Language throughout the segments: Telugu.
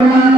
Thank you.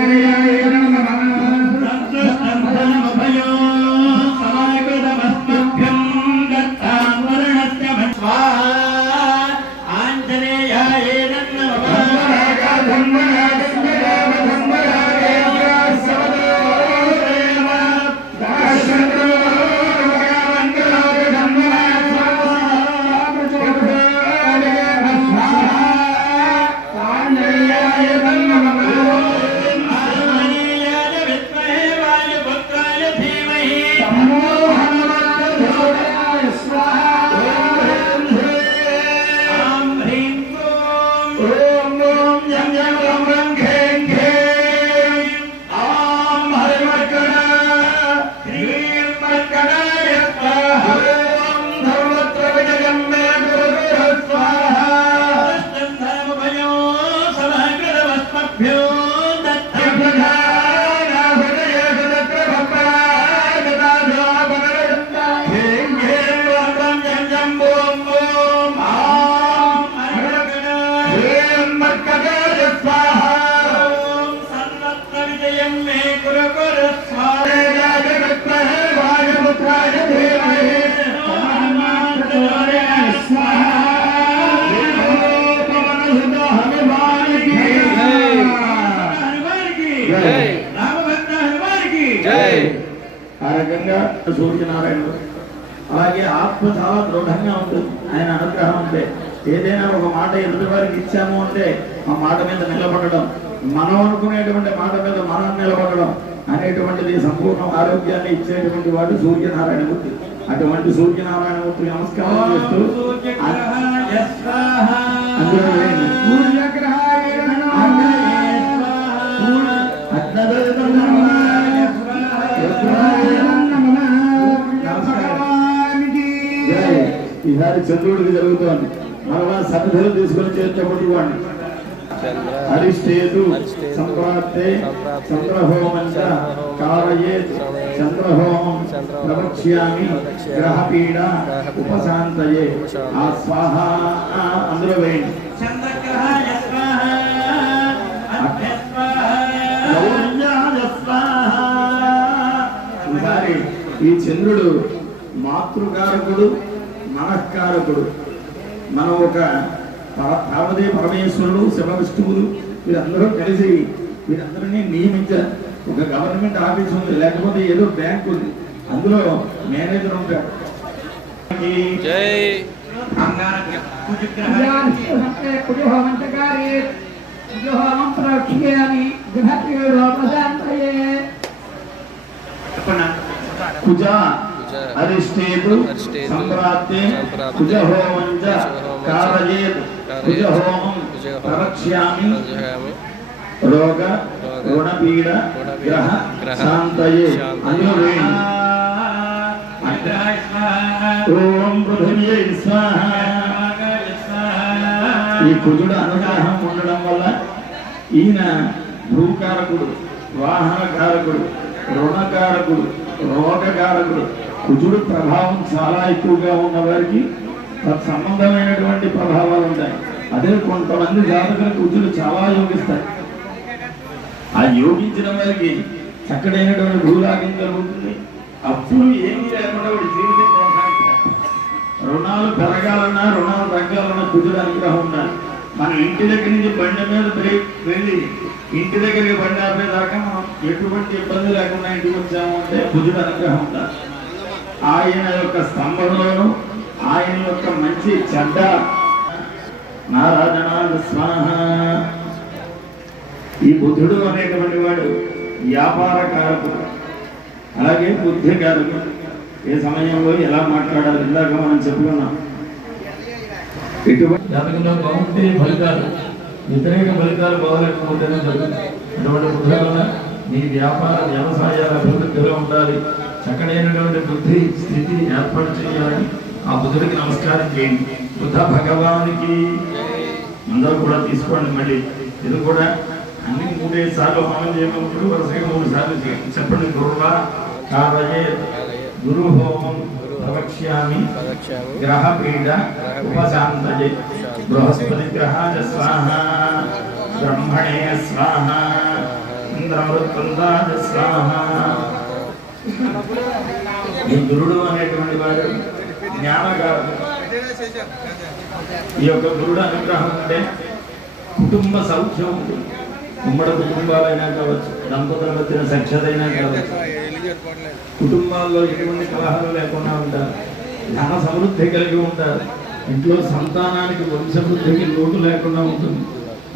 Amen. ఆ రకంగా సూర్యనారాయణుడు అలాగే ఆత్మ చాలా దృఢంగా ఉంటుంది ఆయన అనుగ్రహం ఉంటే ఏదైనా ఒక మాట ఎదుటి వారికి ఇచ్చాము అంటే ఆ మాట మీద నిలబడడం మనం అనుకునేటువంటి మాట మీద మనం నిలబడడం అనేటువంటిది సంపూర్ణ ఆరోగ్యాన్ని ఇచ్చేటువంటి వాడు సూర్యనారాయణమూర్తి అటువంటి సూర్యనారాయణమూర్తి నమస్కారం చేస్తూ ఈసారి చంద్రుడికి జరుగుతోంది. మరలా సన్నిధులు తీసుకొని చేర్చబడి వాడిని. హరిష్టేతు సంప్రాప్తే చంద్రహోమంచ కారయేత్ చంద్రహోమం ప్రవక్ష్యామి గ్రహపీడ ఉపశాంతయే. ఆ స్వాహ అందులో వేయండి. ఈ చంద్రుడు మాతృకారకుడు మనఃకారకుడు మనం ఒక పార్వతీ పరమేశ్వరుడు శివ విష్ణువులు వీరందరూ కలిసి వీరందరినీ నియమించారు ఒక గవర్నమెంట్ ఆఫీస్ ఉంది. లేకపోతే ఏదో బ్యాంక్ ఉంది. అందులో మేనేజర్ ఉంటాడు. జై. కుజ కుజ అరిష్టేతు సంప్రాప్తే కుజహోమంచ కారయేత్ కుజహోమం ప్రవక్ష్యామి రోగ రుణపీడ గ్రహ శాంతయే ఓం స్వాహ ఈ కుజుడు అనుగ్రహం ఉండడం వల్ల ఈయన భూకారకుడు వాహనకారకుడు రుణకారకుడు రోగకారకుడు కుజుడు ప్రభావం చాలా ఎక్కువగా ఉన్న వారికి సంబంధమైనటువంటి ప్రభావాలు ఉంటాయి. అదే కొంతమంది జాతకులకు కుజుడు చాలా యోగిస్తాయి ఆ యోగించిన వారికి చక్కడైనటువంటి భూలాగం కలుగుతుంది. అప్పుడు ఏమీ లేకుండా జీవితం కొనసాగుతాడు రుణాలు పెరగాలన్నా రుణాలు తగ్గాలన్నా కుజుడు అనుగ్రహం ఉండాలి. మన ఇంటి దగ్గర నుంచి బండి మీద బ్రేక్ వెళ్ళి ఇంటి దగ్గరికి బండి ఆపేదాకా మనం ఎటువంటి ఇబ్బంది లేకుండా ఇంటికి వచ్చాము అంటే బుద్ధుడు అనుగ్రహం ఉండాలి. ఆయన యొక్క స్తంభంలోను ఆయన యొక్క మంచి చెడ్డ. నారాజనాథ స్వాహ. ఈ బుద్ధుడు అనేటువంటి వాడు వ్యాపార కారకుడు. అలాగే బుద్ధి కారకుడు. ఏ సమయంలో ఎలా మాట్లాడాలి ఇందాక మనం చెప్పుకున్నాం. ఎటువంటి జాతకంలో బాగుంటే ఫలితాలు. వ్యతిరేక ఫలితాలు బాగలేకపోతేనే జరుగుతుంది అటువంటి బుద్ధి వల్ల నీ వ్యాపార వ్యవసాయాల అభివృద్ధిలో ఉండాలి. చక్కడైనటువంటి బుద్ధి స్థితి ఏర్పాటు చేయాలని ఆ బుద్ధుడికి నమస్కారం చేయండి. బుద్ధ భగవానికి అందరూ కూడా తీసుకోండి మళ్ళీ. ఇది కూడా అన్ని మూడే సార్లు హోమం చేయమన్నప్పుడు వరుసగా మూడు సార్లు చేయండి. చెప్పండి గురువా కావయే గురు హోమం ప్రవక్ష్యామి గ్రహ పీడ ఉపశాంతజే బృహస్పతి గ్రహాజ స్వాహ బ్రహ్మణే స్వాహ ఇంద్రమృత్యుందాజ స్వాహ. ఈ గురుడు అనేటువంటి వాడు జ్ఞానగారు ఈ యొక్క గురుడు అనుగ్రహం అంటే కుటుంబ సౌఖ్యం ఉంటుంది ఉమ్మడి కుటుంబాలైనా కావచ్చు దంపతుల మధ్యన సఖ్యతైనా కావచ్చు. కుటుంబాల్లో ఎటువంటి కలహాలు లేకుండా ఉంటారు. ధన సమృద్ధి కలిగి ఉంటారు. ఇంట్లో సంతానానికి వంశవృద్ధికి లోటు లేకుండా ఉంటుంది.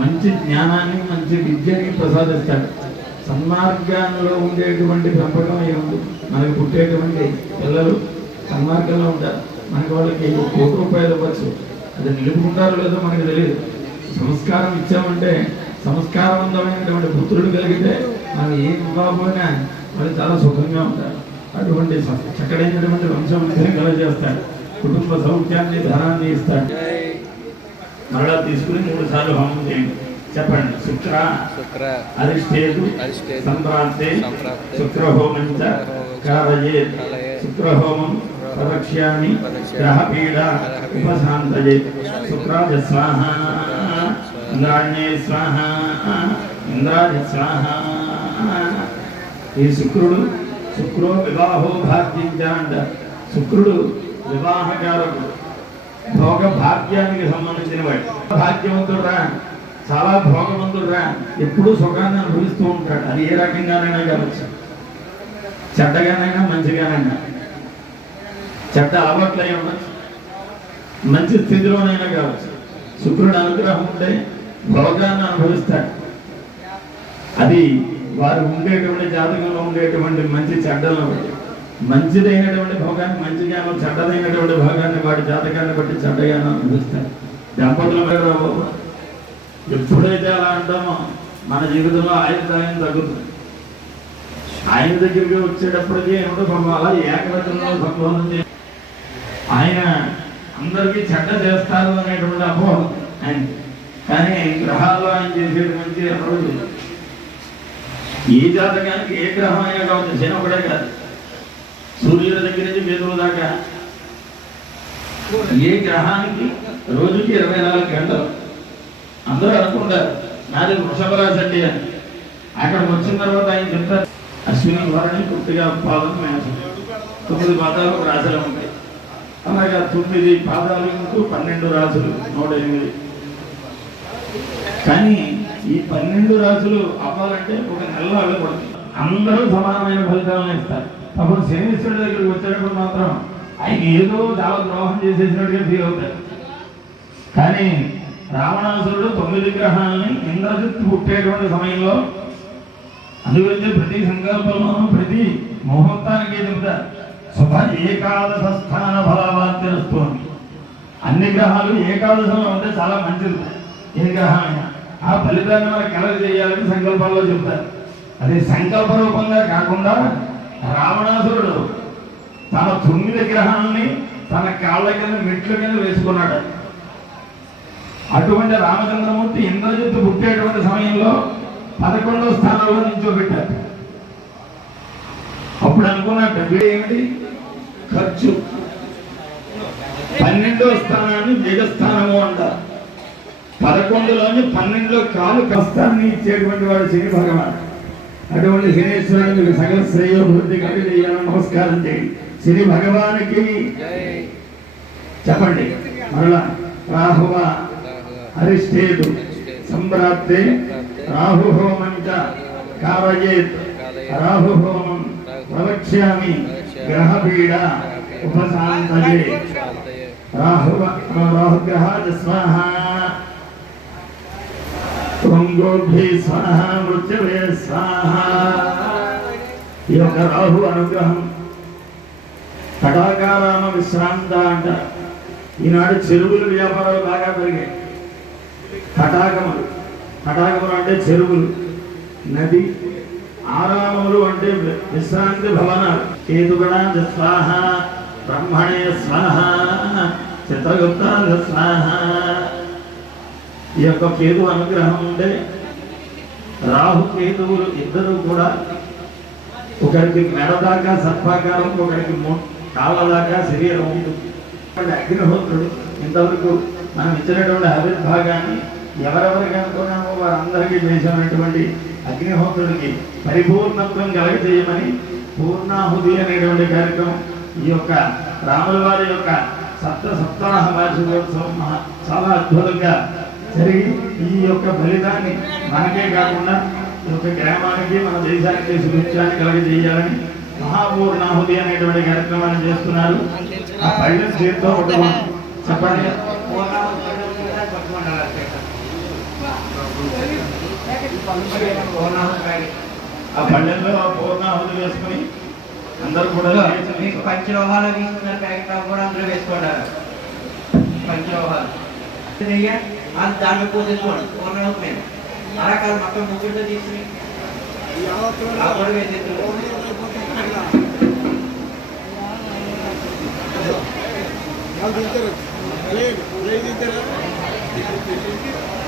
మంచి జ్ఞానాన్ని మంచి విద్యని ప్రసాదిస్తాడు సన్మార్గంలో ఉండేటువంటి పెంపకం ఏముంది మనకి పుట్టేటువంటి పిల్లలు సన్మార్గంలో ఉంటారు. మనకి వాళ్ళకి కోటి రూపాయలు ఇవ్వచ్చు. అది నిలుపుకుంటారో లేదో మనకి తెలియదు. సంస్కారం ఇచ్చామంటే సంస్కారవంతమైనటువంటి పుత్రుడు కలిగితే మనం ఏం ఇవ్వకపోయినా వాళ్ళు చాలా సుఖంగా ఉంటారు అటువంటి చక్కడైనటువంటి వంశం కలగజేస్తాడు కుటుంబ సౌఖ్యాన్ని ధనాన్ని ఇస్తాడు. మరలా తీసుకుని మూడు సార్లు హోమం చేయండి. చెప్పండి. శుక్ర శుక్ర అరిష్టేతు సంప్రాంతే శుక్రహోమం కారయే శుక్రహోమం ప్రవక్ష్యామి గ్రహపీడ ఉపశాంతయే. శుక్రాజ స్వాహ ఇంద్రాణ్యే స్వాహ ఇంద్రాజ స్వాహ. ఈ శుక్రుడు శుక్రో వివాహో అంట శుక్రుడు వివాహకారకుడు. భోగ భాగ్యానికి సంబంధించిన వాడు. భాగ్యవంతుడురా చాలా భోగవంతుడురా. ఎప్పుడూ సుఖాన్ని అనుభవిస్తూ ఉంటాడు. అది ఏ రకంగానైనా కావచ్చు. చెడ్డగానైనా మంచిగానైనా. చెడ్డ అలవాట్లు ఉండొచ్చు. మంచి స్థితిలోనైనా కావచ్చు. శుక్రుడు అనుగ్రహం ఉంటే భోగాన్ని అనుభవిస్తాడు. అది వారు ఉండేటువంటి జాతకంలో ఉండేటువంటి మంచి చెడ్డలను మంచిదైనటువంటి భోగాన్ని మంచిగాను చెడ్డదైనటువంటి భోగాన్ని వాడి జాతకాన్ని బట్టి చెడ్డగాను అనుభవిస్తాడు. దంపతుల మీద ఎప్పుడైతే అలా అంటామో మన జీవితంలో ఆయుర్దాయం తగ్గుతుంది. ఆయన దగ్గరికి వచ్చేటప్పటికీ ఏమిటో పాపం అలా ఏకవచనంలో సంబోధన చే ఆయన అందరికీ చెడ్డ చేస్తారు అనేటువంటి అపోహం ఆయన కానీ గ్రహాల్లో ఆయన చేసేటువంటి మంచి రోజు ఏ జాతకానికి ఏ గ్రహం అయినా కావచ్చు శని ఒకటే కాదు. సూర్యుడి దగ్గర నుంచి మేధువు దాకా. ఏ గ్రహానికి రోజుకి ఇరవై నాలుగు గంటలు? అందరూ అనుకుంటారు నాది వృషభ రాశి అండి అని. అక్కడికి వచ్చిన తర్వాత ఆయన చెప్తారు అశ్విని వారిని పూర్తిగా పాదం మేషం తొమ్మిది పాదాలు ఒక రాశిలో ఉంటాయి. అలాగా తొమ్మిది పాదాలు ఇంటూ పన్నెండు రాశులు నూట ఎనిమిది. కానీ ఈ పన్నెండు రాశులు అవ్వాలంటే ఒక నెల వాళ్ళు పడుతుంది అందరూ సమానమైన ఫలితాలను ఇస్తారు. అప్పుడు శనీశ్వరుడి దగ్గరికి వచ్చేటప్పుడు మాత్రం ఆయన ఏదో దావ ద్రోహం చేసేసినట్టుగా ఫీల్ అవుతారు. కానీ రావణాసురుడు తొమ్మిది గ్రహాలని ఇంద్రజిత్ పుట్టేటువంటి సమయంలో అందుగురించి ప్రతి సంకల్పంలోనూ ప్రతి ముహూర్తానికి చెబుతారు. శుభ ఏకాదశ స్థాన ఫలవాద్యస్తు అన్ని గ్రహాలు ఏకాదశంలో ఉంటే చాలా మంచిది. ఏ గ్రహమైనా. ఆ ఫలితాన్ని మనం కలగ చేయాలని సంకల్పాల్లో చెప్తారు అది సంకల్ప రూపంగా కాకుండా రావణాసురుడు తన తొమ్మిది గ్రహాలని తన కాళ్ళ కింద మెట్ల కింద వేసుకున్నాడు. అటువంటి రామచంద్రమూర్తి ఇంద్రజిత్తు పుట్టేటువంటి సమయంలో పదకొండో స్థానంలో నించోబెట్టారు అప్పుడు అనుకున్నాడు వీడు ఏమిటి? ఖర్చు. పన్నెండో స్థానాన్ని జగస్థానము అంటారు. పదకొండులోని పన్నెండులో కాలు కష్టాన్ని ఇచ్చేటువంటి వాడు శని భగవాన్. అటువంటి శనీశ్వరుడు మీకు సకల శ్రేయోభివృద్ధి కలిగి నమస్కారం చేయండి. శని భగవానికి చెప్పండి. మరలా రాహువ అరిష్టేతు సంప్రాప్తే రాహుహోమం చ కారయేత్. రాహుహోమం ప్రవక్ష్యామి గ్రహపీడ ఉపశాంతయే. రాహు రాహుగ్రహాద స్వాహ. తుంగోభి స్వాహ మృత్యువే స్వాహ. ఈ యొక్క రాహు అనుగ్రహం తటాకారామ విశ్రాంత అంట. ఈనాడు చెరువుల వ్యాపారాలు బాగా పెరిగాయి. తటాకములు తటాకములు అంటే చెరువులు నది ఆరామములు అంటే విశ్రాంతి భవనాలు. కేతుగణాద స్వాహ బ్రహ్మణే స్వాహ చిత్రగుప్తాద స్వాహ. ఈ యొక్క కేతు అనుగ్రహం ఉండే రాహు కేతువులు ఇద్దరు కూడా ఒకరికి మెడదాకా సర్పాకారం ఒకరికి మొ- కాళ్ళ దాకా శరీరం ఉంటుంది. అంటే అగ్నిహోత్రుడు ఇంతవరకు మనం ఇచ్చినటువంటి ఆవిర్భాగాన్ని ఎవరెవరికి అనుకున్నామో వారందరికీ చేసినటువంటి అగ్నిహోత్రుడికి పరిపూర్ణత్వం కలగజేయమని పూర్ణాహుతి అనేటువంటి కార్యక్రమం ఈ యొక్క రాముల వారి యొక్క సప్త సప్తాహ వార్షికోత్సవం చాలా అద్భుతంగా జరిగి ఈ యొక్క ఫలితాన్ని మనకే కాకుండా ఈ యొక్క గ్రామానికి మన దేశానికి సుభిక్షాన్ని కలగజేయాలని మహాపూర్ణాహుతి అనేటువంటి కార్యక్రమాన్ని చేస్తున్నారు. ఆ పైన చేతితో చెప్పండి. ఆ పళ్ళెల్లో ఆ పూర్ణాహుతి వేసుకుని అందరూ కూడా మీకు పంచలోహాలు తీసుకున్నారు ప్యాకెట్ అవి కూడా అందులో వేసుకోండి పంచలోహాలు. నెయ్యి, అది దాంట్లో పోసేసుకోండి. పూర్ణలోకి మీద. అలా కాదు మొత్తం ముగ్గురితో తీసుకుని ఆ కూడా వేసేసుకోండి మీ సామాన్లు వేసుకోండి హలో చెప్పండి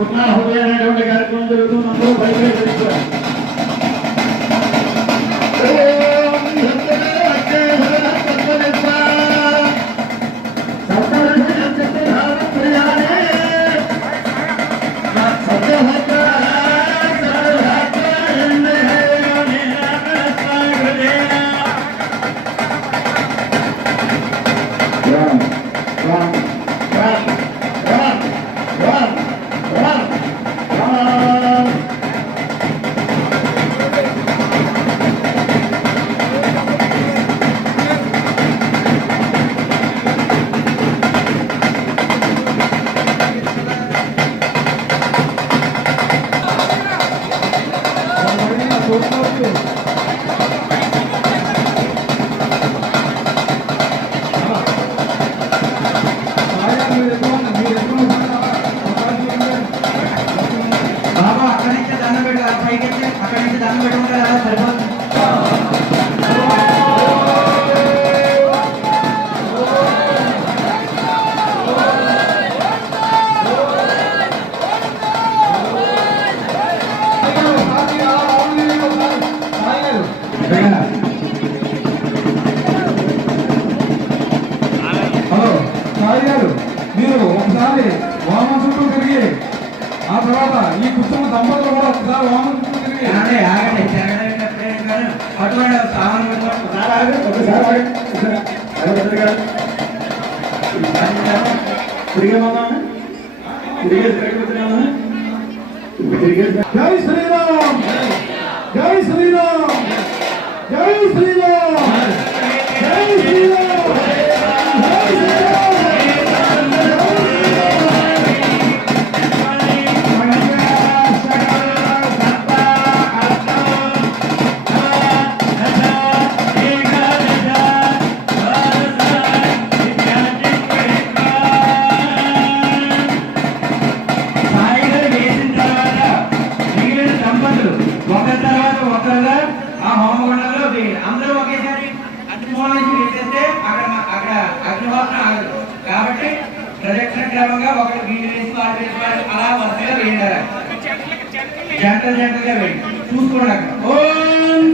పూర్ణాహుతి అనేటువంటి కార్యక్రమం జరుగుతుంది బయట తర్వాత ఈ కూర్చున్న దంపతులు కూడా ఒకసారి వామన తిరిగి అటువంటి జై శ్రీరామ్! జై శ్రీరామ్! జై శ్రీరామ్! జై శ్రీరామ్! కాబట్టి ప్రదక్షిణ క్రమంగా ఒకటి వీటి వేసి అలా వరుసగా వేయండి. జంటలు జంటలుగా వేయండి. చూసుకోండి అక్కడ. ఓం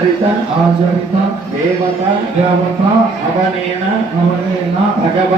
ఆచరిత ఆచరిత దేవత దేవత అవనేన అవనేన భగవ